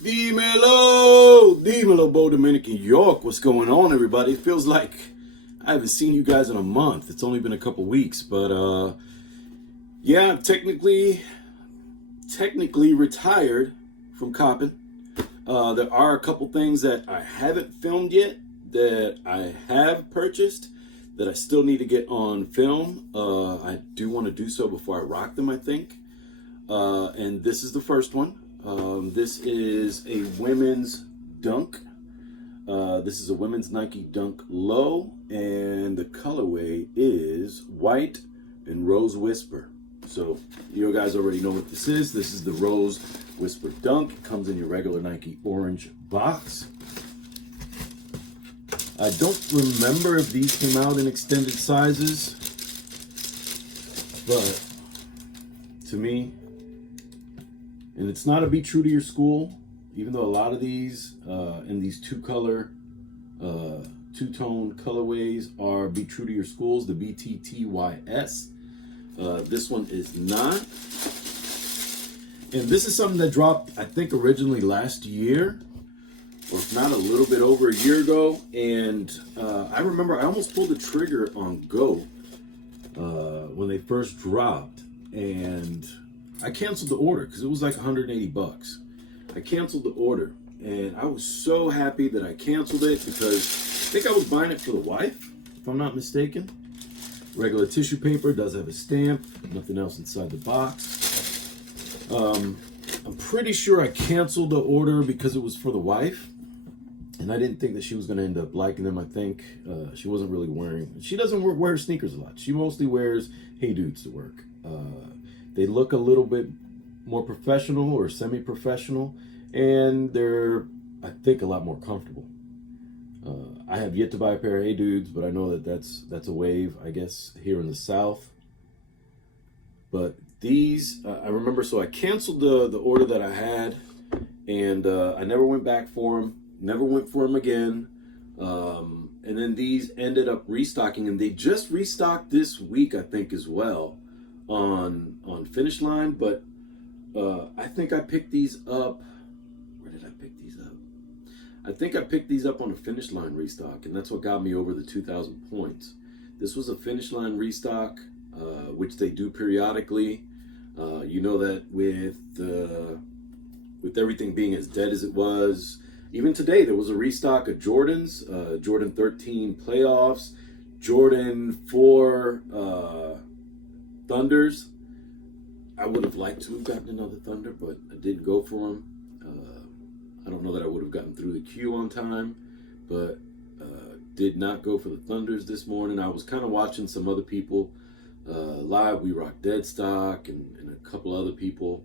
Dímelo, Bo Dominican York. What's going on, everybody? It feels like I haven't seen you guys in a month. It's only been a couple weeks, but yeah, technically retired from copping. There are a couple things that I haven't filmed yet that I have purchased that I still need to get on film. I do want to do so before I rock them, I think. And this is the first one. This is a women's dunk. This is a women's Nike Dunk Low, and the colorway is white and Rose Whisper. So you guys already know what this is. This is the Rose Whisper Dunk. It comes in your regular Nike orange box. I don't remember if these came out in extended sizes, but to me, and it's not a be true to your school, even though a lot of these in these two-tone colorways are be true to your schools, the BTTYS. This one is not. And this is something that dropped, I think, originally last year, or if not a little bit over a year ago. And I remember I almost pulled the trigger on Go when they first dropped. And I canceled the order because it was like 180 bucks. I canceled the order, and I was so happy that I canceled it because I think I was buying it for the wife, if I'm not mistaken. Regular tissue paper, does have a stamp, nothing else inside the box. I'm pretty sure I canceled the order because it was for the wife, and I didn't think that she was going to end up liking them. I think she wasn't really wearing, she doesn't wear sneakers a lot. She mostly wears Hey Dudes to work. They look a little bit more professional or semi-professional, and they're, I think, a lot more comfortable. I have yet to buy a pair of Hey Dudes, but I know that that's a wave, I guess, here in the South. But these, I remember, so I canceled the order that I had, and I never went back for them, never went for them again. And then these ended up restocking, and they just restocked this week, I think, as well, on Finishline. But I think I picked these up. Where did I pick these up? I think I picked these up on a Finishline restock, and that's what got me over the 2,000 points. This was a Finishline restock, which they do periodically. You know that with everything being as dead as it was, even today there was a restock of Jordans, Jordan 13 playoffs, Jordan 4 Thunders. I would have liked to have gotten another Thunder, but I didn't go for them. I don't know that I would have gotten through the queue on time, but did not go for the Thunders this morning. I was kind of watching some other people live. We Rock Deadstock and a couple other people.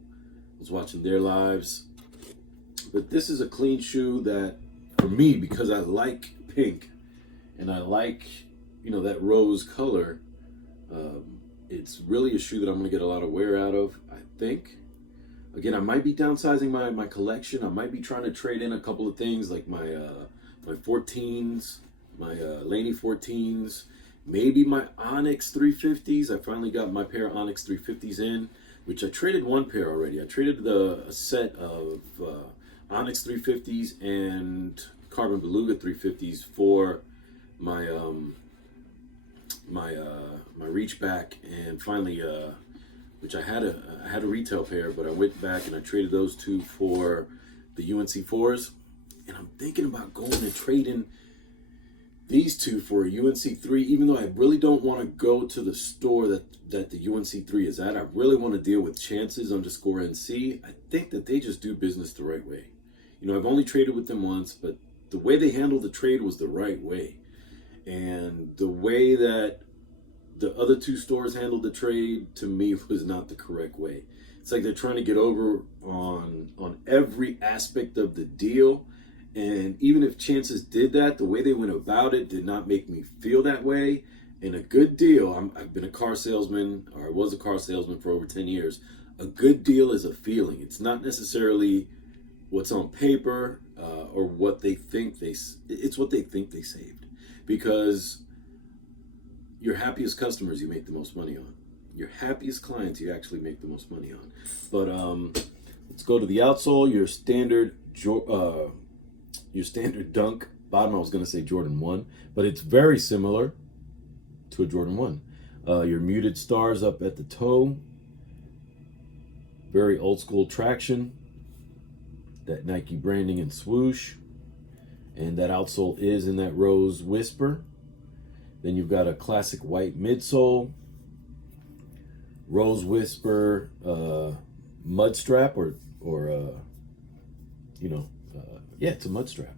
I was watching their lives. But this is a clean shoe that, for me, because I like pink and I like, that rose color, it's really a shoe that I'm going to get a lot of wear out of, I think. Again, I might be downsizing my collection. I might be trying to trade in a couple of things like my 14s, my Laney 14s, maybe my Onyx 350s. I finally got my pair of Onyx 350s in, which I traded one pair already. I traded a set of Onyx 350s and Carbon Beluga 350s for my my reach back, and finally which I had a retail pair, but I went back and I traded those two for the UNC 4s, and I'm thinking about going and trading these two for a UNC 3, even though I really don't want to go to the store that the UNC 3 is at. I really want to deal with Chances_NC. I think that they just do business the right way. I've only traded with them once, but the way they handled the trade was the right way. And the way that the other two stores handled the trade, to me, was not the correct way. It's like they're trying to get over on every aspect of the deal. And even if Chances did that, the way they went about it did not make me feel that way. And a good deal, I've been a car salesman, or I was a car salesman for over 10 years. A good deal is a feeling. It's not necessarily what's on paper or what they think it's what they think they saved. Because your happiest customers you make the most money on. Your happiest clients you actually make the most money on. But let's go to the outsole, your standard your standard Dunk bottom. I was going to say Jordan 1, but it's very similar to a Jordan 1. Your muted stars up at the toe. Very old school traction. That Nike branding and swoosh. And that outsole is in that Rose Whisper. Then you've got a classic white midsole. Rose Whisper mud strap or yeah, it's a mud strap.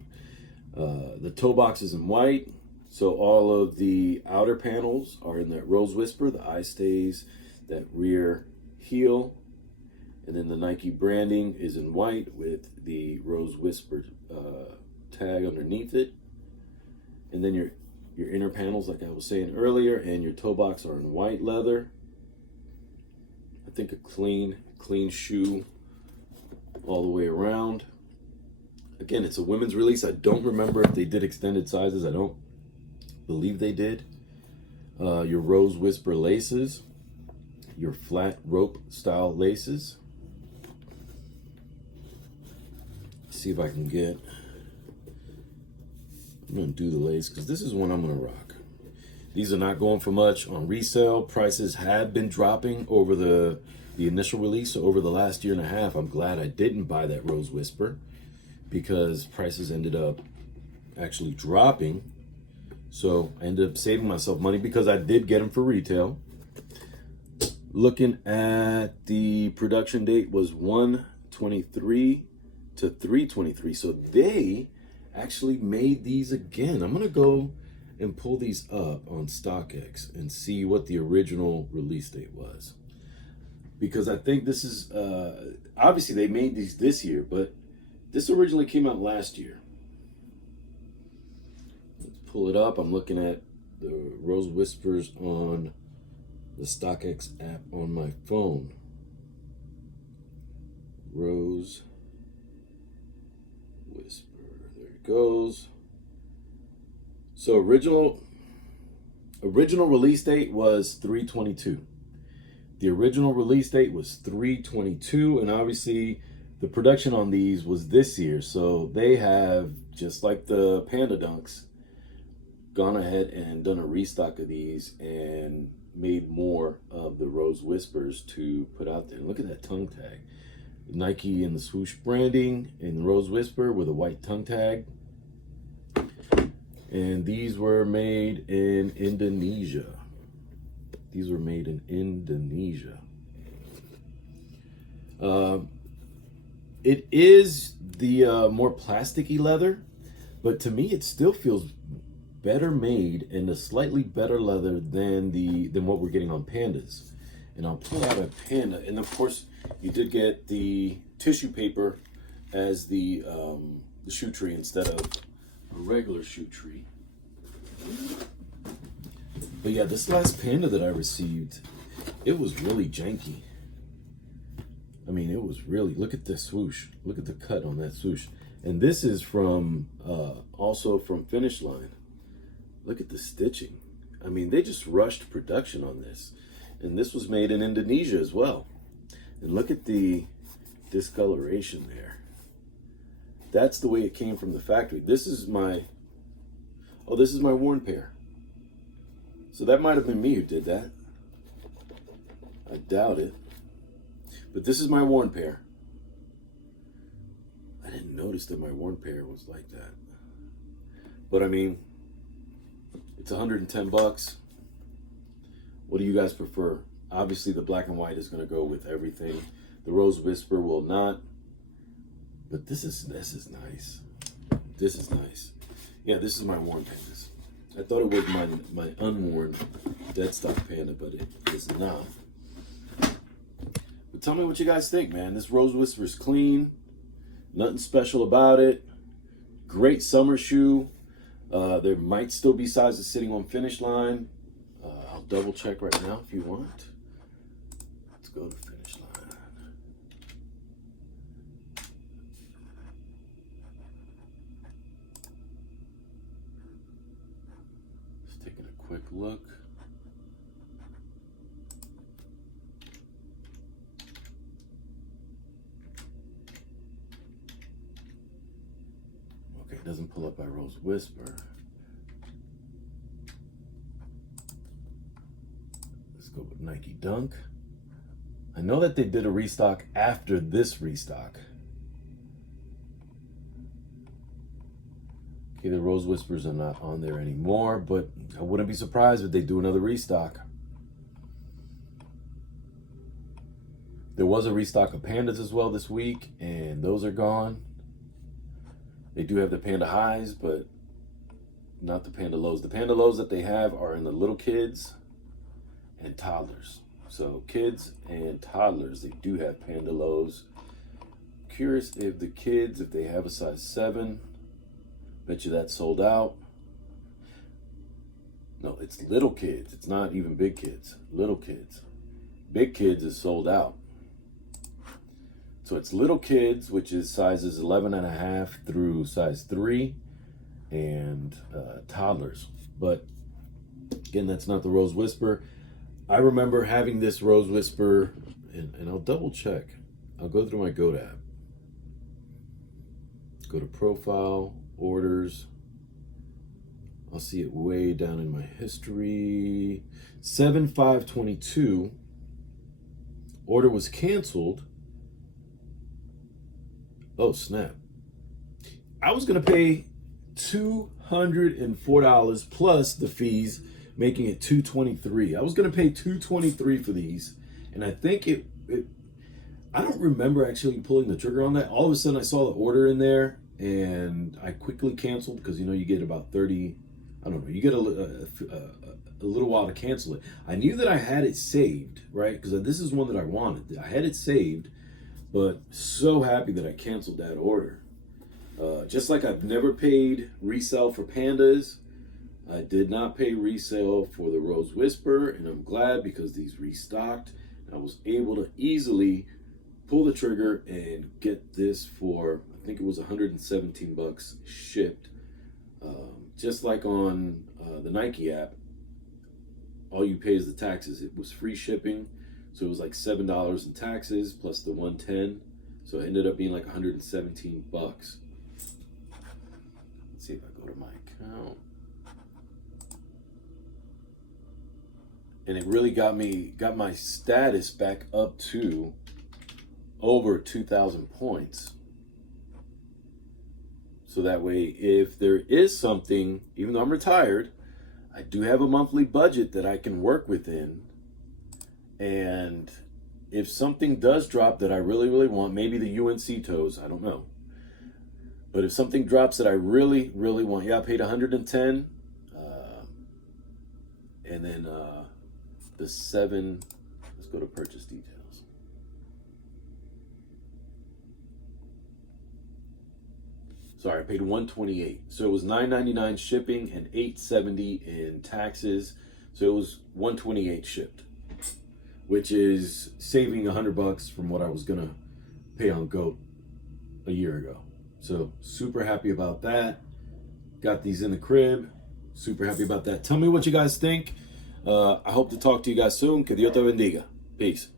The toe box is in white. So all of the outer panels are in that Rose Whisper, the eye stays, that rear heel, and then the Nike branding is in white with the Rose Whisper tag underneath it. And then your inner panels, like I was saying earlier, and your toe box are in white leather. I think a clean shoe all the way around. Again, it's a women's release. I don't remember if they did extended sizes. I don't believe they did. Your Rose Whisper laces, your flat rope style laces. Let's see if I can get, I'm gonna do the lace because this is one I'm gonna rock. These are not going for much on resale. Prices have been dropping over the initial release. So over the last year and a half, I'm glad I didn't buy that Rose Whisper because prices ended up actually dropping. So I ended up saving myself money because I did get them for retail. Looking at the production date was 1/23 to 3/23. So they actually made these again. I'm gonna go and pull these up on StockX and see what the original release date was. Because I think this is, obviously they made these this year, but this originally came out last year. Pull it up. I'm looking at the Rose Whispers on the StockX app on my phone. Rose Whisper. There it goes. So original release date was 3/22. The original release date was 3/22, and obviously the production on these was this year. So they have, just like the Panda Dunks, gone ahead and done a restock of these and made more of the Rose Whispers to put out there. And look at that tongue tag. Nike and the swoosh branding in Rose Whisper with a white tongue tag. And these were made in Indonesia. These were made in Indonesia. It is the more plasticky leather, but to me it still feels better made and a slightly better leather than what we're getting on Pandas. And I'll pull out a Panda, and of course you did get the tissue paper as the shoe tree instead of a regular shoe tree. But yeah, this last Panda that I received, it was really janky. I mean, it was really, look at this swoosh. Look at the cut on that swoosh. And this is from, also from Finishline. Look at the stitching. I mean, they just rushed production on this. And this was made in Indonesia as well. And look at the discoloration there. That's the way it came from the factory. This is my worn pair. So that might have been me who did that. I doubt it. But this is my worn pair. I didn't notice that my worn pair was like that. But I mean, it's 110 bucks. What do you guys prefer? Obviously the black and white is going to go with everything. The Rose Whisper will not. But this is nice. This is nice. Yeah, this is my worn Pandas. I thought it was my unworn dead stock Panda, but it is not. But tell me what you guys think, man. This Rose Whisper is clean. Nothing special about it. Great summer shoe. There might still be sizes sitting on Finishline. I'll double check right now if you want. Let's go to Finishline. Just taking a quick look. Okay, it doesn't pull up by Rose Whisper. Let's go with Nike Dunk. I know that they did a restock after this restock. Okay, the Rose Whispers are not on there anymore, but I wouldn't be surprised if they do another restock. There was a restock of Pandas as well this week, and those are gone. They do have the Panda Highs, but not the Panda Lows. The Panda Lows that they have are in the little kids and toddlers. So kids and toddlers, they do have Panda Lows. Curious if the kids, if they have a size 7, bet you that's sold out. No, it's little kids. It's not even big kids. Little kids. Big kids is sold out. So it's little kids, which is sizes 11.5 through size 3, and toddlers. But again, that's not the Rose Whisper. I remember having this Rose Whisper, and I'll double check. I'll go through my GOAT app. Go to Profile, Orders. I'll see it way down in my history. 7/5/22. Order was canceled. Oh, snap. I was going to pay $204 plus the fees, making it $223. I was going to pay $223 for these, and I think I don't remember actually pulling the trigger on that. All of a sudden I saw the order in there, and I quickly canceled because, you know, you get about 30, I don't know, you get a little while to cancel it. I knew that I had it saved, right? Because this is one that I wanted. I had it saved, but so happy that I canceled that order. Just like I've never paid resale for Pandas, I did not pay resale for the Rose Whisper, and I'm glad because these restocked. I was able to easily pull the trigger and get this for, I think it was 117 bucks shipped. Just like on the Nike app, all you pay is the taxes. It was free shipping, so it was like $7 in taxes plus the 110. So it ended up being like 117 bucks. Let's see if I go to my account. And it really got my status back up to over 2,000 points. So that way, if there is something, even though I'm retired, I do have a monthly budget that I can work within. And if something does drop that I really, really want, maybe the UNC toes, I don't know. But if something drops that I really, really want, yeah, I paid 110. And then the 7, let's go to purchase details. Sorry, I paid 128. So it was $9.99 shipping and $8.70 in taxes. So it was 128 shipped, which is saving $100 from what I was gonna pay on GOAT a year ago. So super happy about that. Got these in the crib. Super happy about that. Tell me what you guys think. I hope to talk to you guys soon. Que Dios te bendiga. Peace.